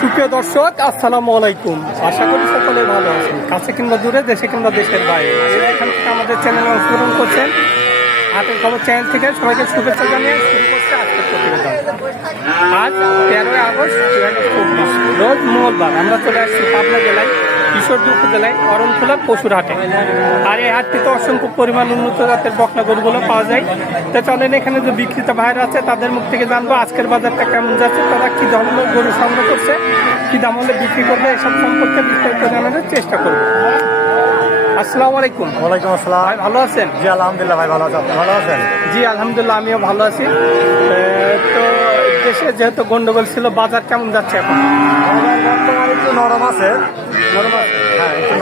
সুপ্রিয় দর্শক, আসসালামু আলাইকুম। আশা করি সকলে ভালো আছেন। কাছে কিংবা দূরে, দেশে কিংবা দেশের বাইরে। এখান থেকে আমাদের চ্যানেলে অংশগ্রহণ করছেন। হাতের খবর চ্যানেল থেকে সবাইকে শুভেচ্ছা জানিয়ে শুরু করছে আজকের প্রতিবেদন। আজ তেরোই আগস্ট দু হাজার চব্বিশ, রোজ মঙ্গলবার আমরা চলে আসছি পাবনা জেলায়। কিশোরদী উপজেলায় অরণখোলা পশুর হাটে আর এই হাটটিতে অসংখ্য পরিমাণ উন্নত জাতের বকনা গরুগুলো পাওয়া যায়। তো চলেন এখানে যে বিক্রেতা ভাইরা আছে তাদের মুখ থেকে জানব আজকের বাজারটা কেমন যাচ্ছে তারা কি ধরনের গরু সংগ্রহ করছে কি দাম হলে বিক্রি করবে এসব সম্পর্কে বিস্তারিত জানানোর চেষ্টা করব। আসসালামু আলাইকুম। ওয়ালাইকুম আসসালাম। ভাই ভালো আছেন? জি আলহামদুলিল্লাহ ভাই ভালো আছেন ভালো আছেন? জি আলহামদুলিল্লাহ আমিও ভালো আছি। তো দেশে যেহেতু গন্ডগোল ছিল বাজার কেমন যাচ্ছে এখন? একটু নরম আছে।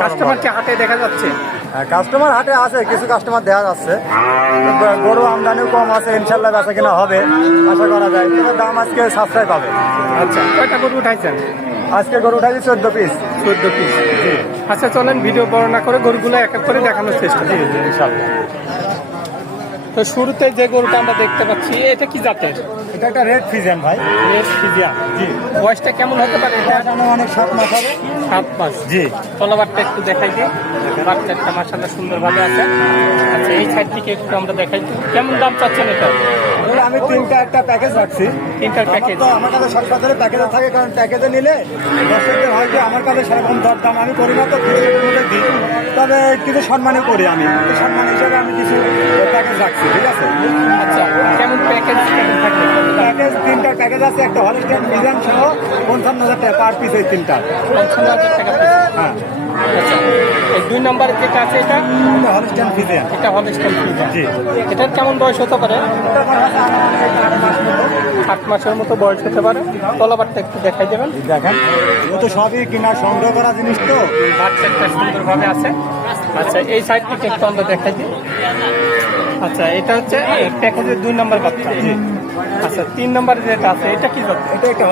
কাস্টমার কি হাটে দেখা যাচ্ছে। হ্যাঁ, কাস্টমার হাটে আছে কিছু কাস্টমার দেওয়া যাচ্ছে গরু আমদানিও কম আছে ইনশাল্লাহ বেচা কিনা হবে আশা করা যায়। দাম আজকে সাশ্রয় পাবে। আচ্ছা কয়টা গরু উঠাইছেন? আজকে গরু উঠাইছি চোদ্দ পিস চোদ্দ পিস আচ্ছা চলেন ভিডিও বর্ণনা করে গরুগুলো এক এক করে দেখানোর চেষ্টা করি। ইনশাল্লাহ তো শুরুতে যে গরুটা আমরা দেখতে পাচ্ছি এটা কি জাতের? এটা একটা রেড ফিজিয়ান ভাই। রেড ফিজিয়ান জি। বয়সটা কেমন হতে পারে? এটা অনেক সাত মাস হবে। সাত মাস। জি। তলাবারটা একটু দেখাই দিই। বাচ্চাটা মাসাল্লাহ সুন্দরভাবে আছে। আচ্ছা এই সাইড থেকে একটু আমরা দেখাই। কেমন দাম চাচ্ছেন এটা? ধরুন আমি তিনটা একটা প্যাকেজ রাখছি। তিনটার প্যাকেজ তো আমার কাছে সব সরকার প্যাকেজে থাকে কারণ প্যাকেজে নিলে দর্শকদের হয় যে আমার কাছে সেরকম দর দাম আমি করি না তো দিই। তবে কিছু সম্মানই করি আমি। সম্মান হিসেবে আমি কিছু প্যাকেজ রাখছি ঠিক আছে? আচ্ছা কেমন প্যাকেজ প্যাকেজ তিনটা প্যাকেজ আছে একটা হলিস্টেন মিজান সহ পঞ্চান্ন হাজার টাকা পার পিস এই তিনটা। পঞ্চান্ন হাজার টাকা। হ্যাঁ। আচ্ছা এই দুই নম্বরে যেটা আছে এটা? হলিস্টেন ফিজিয়ান এটা হলিস্টন জি। এটার কেমন বয়স হতে পারে? কাছে আট মাসের মতো বয়স হতে পারে। তলাবারটা একটু দেখাই দেবেন। দেখেন ও তো সবই কিনা সংগ্রহ করা জিনিস তো। বাচ্চাটা সুন্দরভাবে আছে। আচ্ছা এই সাইড থেকে একটু আমরা দেখাই দিই। আচ্ছা এটা হচ্ছে প্যাকেজের দুই নম্বর বাচ্চা। আচ্ছা তিন নম্বর যেটা আছে এটা কি এটা একটা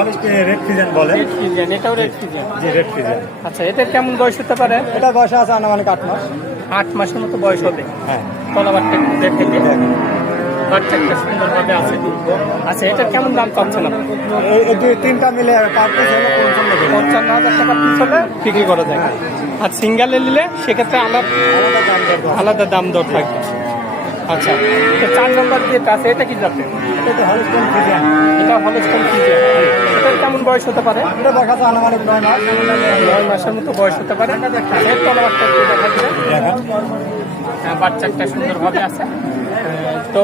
রেড ফিজিয়ান বলে। রেড এটাও রেড ফিজিয়ান জি রেড ফিজিয়ান আচ্ছা এটার কেমন বয়স হতে পারে? এটা বয়স আছে আনুমানিক আট মাস। আট মাসের মতো বয়স হবে। হ্যাঁ। তলাবারটা একটু দেখাই দিই বাচ্চাটা সুন্দরভাবে আছে। আচ্ছা এটার কেমন দাম চাচ্ছেন আপনি? এই- এই দুই তিনটা মিলে পার পিস হলো পঞ্চান্ন হাজার টাকা পিস হলে বিক্রি করা যায়। আর সিঙ্গেলে নিলে সেক্ষেত্রে আলাদা আলাদা দাম দর থাকবে। আচ্ছা তো চার নম্বর যেটা আছে এটা কি যাবে এটা তো হলিস্টেন ফিজিয়ান এটা হলস্টন ফিজে এটার কেমন বয়স হতে পারে? এটা দেখা যায় আনুমানিক নয় মাস। নয় মাসের মতো বয়স হতে পারে। এর একটু দেখা দেখেন হ্যাঁ, বাচ্চাটা সুন্দরভাবে আছে। তো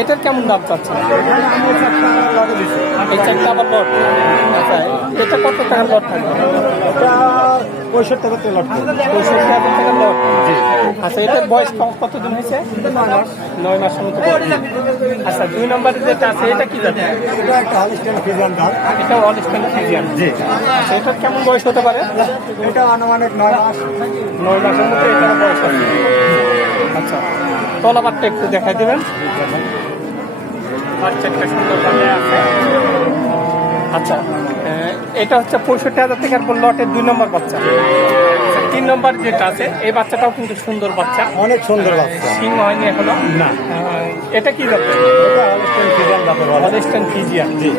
এটার কেমন দাম চাচ্ছে এই চারটা আবার লট? আচ্ছা এটা কত টাকার লট? থাকবে পঁয়ষট্টি টাকা লট পঁয়ষট্টি টাকার লট আচ্ছা এটার বয়স কতদিন হয়েছে? নয় মাস। মতো আচ্ছা দুই নম্বরে যেটা আছে এটা কি যাবে এটা একটা হলিস্টেন ফিজিয়ান দাম এটা অলিস্টান ফিজিয়ান জি। আচ্ছা এটার কেমন বয়স হতে পারে? এটা আনুমানিক নয় মাস। নয় মাসের মতো এটার বয়স আছে আচ্ছা তলাবারটা একটু দেখাই দেবেন। বাচ্চাটা সুন্দরভাবে আছে। আচ্ছা এটা হচ্ছে পঁয়ষট্টি হাজার থেকে টাকার লটের দুই নম্বর বাচ্চা। আচ্ছা, তিন নম্বর যেটা আছে এই বাচ্চাটাও কিন্তু সুন্দর বাচ্চা। অনেক সুন্দর বাচ্চা। সিং হয়নি এখনও? না। এটা কি যাবে এটা হলিস্টেন ফিজিয়ান জি।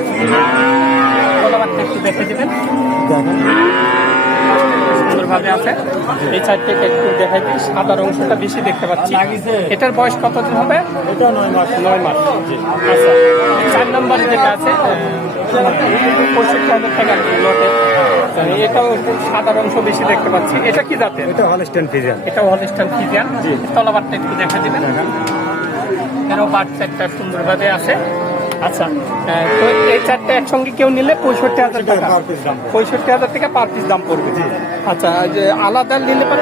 একটু দেখে দেবেন। সুন্দরভাবে আছে। এই সাইড থেকে একটু দেখাই দিই। সাদার অংশটা বেশি দেখতে পাচ্ছি। এটার বয়স কতদিন হবে? এটা নয় মাস। নয় মাস। আচ্ছা। চার নম্বরে যেটা আছে পঁয়ষট্টি হাজার টাকা লটে এটাও সাদার অংশ বেশি দেখতে পাচ্ছি। এটা কি জাতের? এটা হলিস্টেন ফিজিয়ান এটাও হলিস্টান ফিজিয়ান তলাবারটা একটু দেখা দিবেন। এরও বাচ্চা একটা সুন্দরভাবে আছে। আচ্ছা তো এই চারটে একসঙ্গে কেউ নিলে পঁয়ষট্টি হাজার টাকা। পঁয়ষট্টি হাজার টাকা পার পিস দাম পড়বে। আচ্ছা যে আলাদা নিলে পরে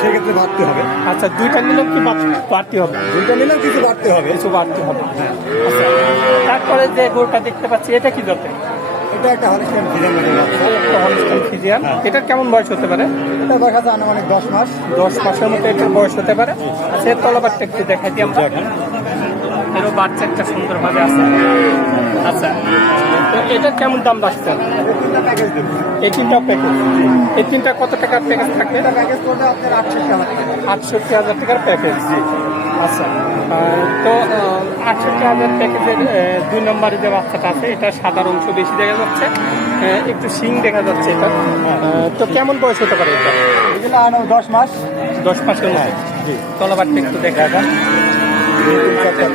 সেক্ষেত্রে বাড়তে হবে। আচ্ছা দুইটা নিলেও কি বাড়- বাড়তি হবে? দুইটা নিলেও কিছু বাড়তে হবে। কিছু বাড়তি হবে। আচ্ছা তারপরে যে গরুটা দেখতে পাচ্ছি এটা কি জাতের? এটা একটা হলিস্টেন ফিজিয়ান হলিস্টান ফিজিয়ান। হ্যাঁ। এটার কেমন বয়স হতে পারে? এটা দেখা যায় আনুমানিক দশ মাস। দশ মাসের মতো এটার বয়স হতে পারে। আচ্ছা এর তলাবারটা একটু দেখাই দিই আমরা। এরও বাচ্চা একটা সুন্দরভাবে আছে। আচ্ছা তো এটার কেমন দাম রাখছেন? তিনটা এই তিনটা প্যাকেজ এই তিনটা কত টাকার প্যাকেজ থাকবে? আটষট্টি হাজার টাকার প্যাকেজ জি আচ্ছা তো আটষট্টি হাজার প্যাকেজের দুই নম্বরে যে বাচ্চাটা আছে এটা সাদার অংশ বেশি দেখা যাচ্ছে একটু শিং দেখা যাচ্ছে এটা। তো কেমন বয়স হতে পারে এটা? এগুলো আনো দশ মাস। দশ মাসের মতো। জি। তলাবারটা একটু দেখা দেখেন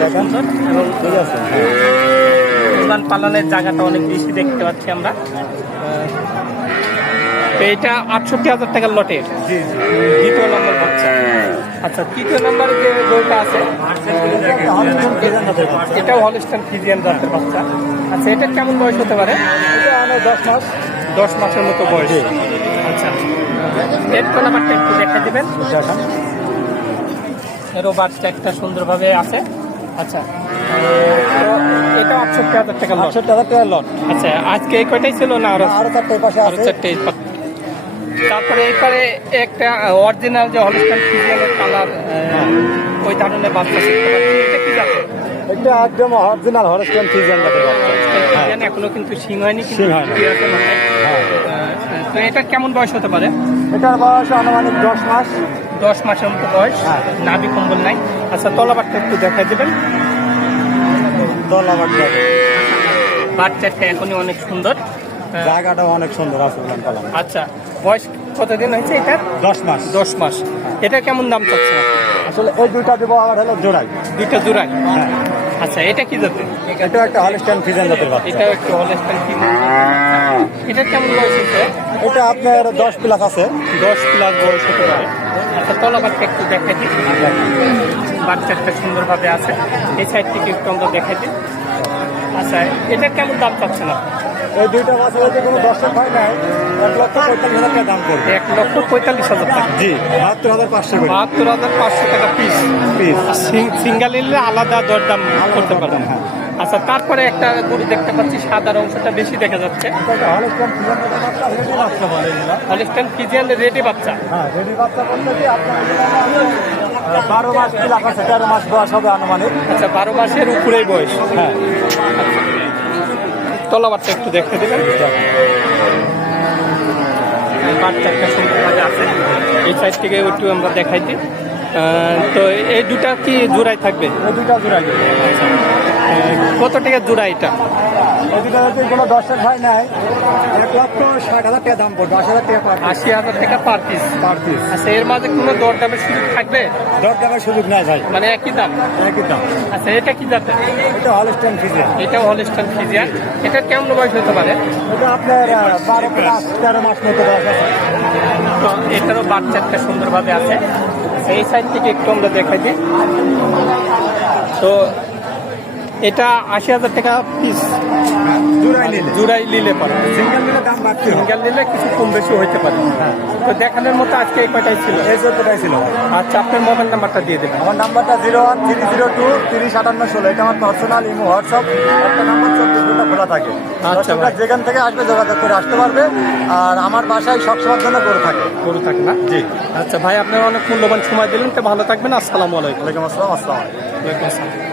এবং উড়ান পালনের জায়গাটা অনেক বেশি দেখতে পাচ্ছি আমরা। তো এটা আটষট্টি হাজার টাকার লটে। জি দ্বিতীয় নম্বর বাচ্চা। আচ্ছা তৃতীয় নম্বরে যে আছে এটাও হলিস্টান ফিজিয়ান জাতের বাচ্চা। আচ্ছা এটা কেমন বয়স হতে পারে? দশ মাস। দশ মাসের মতো বয়স। আচ্ছা। এর একটু দেখা দিবেন। দেখেন। বাচ্চা একটা সুন্দরভাবে আছে। আচ্ছা এটা আটষট্টি হাজার টাকা লট আটষট্টি হাজার টাকা লট আচ্ছা আজকে এই কয়টাই ছিল না আরও? আরও চারটে পাশে আরও চারটে তারপরে এরপরে একটা অরিজিনাল যে হলিস্টান ফিজিয়ানের কালার ওই ধরনের বাচ্চা এটা কি এটা একদম অরিজিনাল বাচ্চা। ফিজিয়ান এখনও কিন্তু শিং হয়নি কিন্তু হয়নি। হয়। তো এটা কেমন বয়স হতে পারে? এটার বয়স আনুমানিক দশ মাস। দশ মাসের মতো বয়স হ্যাঁ। নাভি কম্বল নাই। আচ্ছা তলাবারটা একটু দেখাই দেবেন। আমার বাচ্চাটা এখনই অনেক সুন্দর। আহ, জায়গাটাও অনেক সুন্দর উলান আচ্ছা বয়স কতদিন হয়েছে এটা দশ মাস। দশ মাস। এটা কেমন দাম চাচ্ছে আসলে এই দুইটা দেবো আবার হলো জোড়াই। দুইটা জোড়াই? হ্যাঁ। আচ্ছা এটা কি জাতের? এটা একটা হলিস্টান ফিজিয়ান জাতের বাচ্চা। এটাও একটু হলেস্টান কি এটা কেমন বয়স এটা আপনার দশ প্লাস আছে। দশ প্লাস বয়স হতে পারে। আচ্ছা তলাবারটা একটু দেখাই দিই। বাচ্চাটা সুন্দরভাবে আছে। এই সাইড থেকে একটু আমরা দেখাই দিই। আচ্ছা এটা কেমন দাম চাচ্ছে না এই দুইটা মাছ হয়েছে কোনো দর্শক হয় নাই এক লক্ষ পঁয়তাল্লিশ হাজার টাকা দাম করবে এক লক্ষ পঁয়তাল্লিশ হাজার টাকা। জি বাহাত্তর হাজার পাঁচশো বাহাত্তর হাজার পাঁচশো টাকা পিস পিস সিঙ্গেল নিলে আলাদা দরদাম করতে পারবেন। হ্যাঁ। আচ্ছা তারপরে একটা গরু দেখতে পাচ্ছি সাদার অংশটা বেশি দেখা যাচ্ছে। হলিস্টান ফিজিয়ান বাচ্চা রেডি বাচ্চা। বাচ্চা হ্যাঁ রেডি বাচ্চা বলতে কি আপনার বারো মাস প্লাস আছে? তেরো মাস বয়স হবে আনুমানিক। আচ্ছা বারো মাসের উপরেই বয়স। হ্যাঁ। তলাবারটা একটু দেখতে দেবেন। বাচ্চা একটা সুন্দরভাবে আছে। এই সাইড থেকে একটু আমরা দেখাই দিই। তো এই দুটা কি জোড়াই থাকবে? দুইটা জোড়াই। আহ, কত টাকা জোড়া এটা? কোনো দর্শক হয় নাই এক লক্ষ ষাট হাজার টাকা দাম পড়বে আশি হাজার টাকা আশি হাজার টাকা পার পিস পার পিস আচ্ছা এর মাঝে কোনো সুযোগ থাকবে? দর দামের সুযোগ নাই ভাই। মানে একই দাম? একই দাম। আচ্ছা এটা কি জাতের এটা হলিস্টান হলিস্টান ফিজিয়ান এটা কেমন বয়স হতে পারে? এটা আপনার আহ, বারো প্লাস তেরো মাস মতো বয়স আছে। তো এটারও বাচ্চা একটা সুন্দরভাবে আছে। এই সাইড থেকে একটু আমরা দেখাই দিই। তো এটা আশি হাজার টাকা পিস জোড়াই নিলে? পারে। সিঙ্গেল নিলে কিছু কম বেশি হইতে পারে। তো দেখানোর মতো আজকে এই কয়টাই ছিল? এই চোদ্দটাই ছিল। আচ্ছা আপনার মোবাইল নাম্বারটা দিয়ে দেবেন। আমার নাম্বারটা zero one three zero two তিরিশ আটান্ন ষোলো। এটা আমার পার্সোনাল ইমো হোয়াটসঅ্যাপ একটা নাম্বার চব্বিশ ঘণ্টা খোলা থাকে। আচ্ছা যেখান থেকে আসবে যোগাযোগ করে আসতে পারবে। আর আমার বাসায় সবসময়ের জন্য করে থাকে। গরু থাকে না? জি। আচ্ছা ভাই আপনার অনেক মূল্যবান সময় দিলেন। তো ভালো থাকবেন। আসসালামু আলাইকুম। ওয়ালাইকুম আসসালাম আসসালাম ওয়ালাইকুম আসসালাম।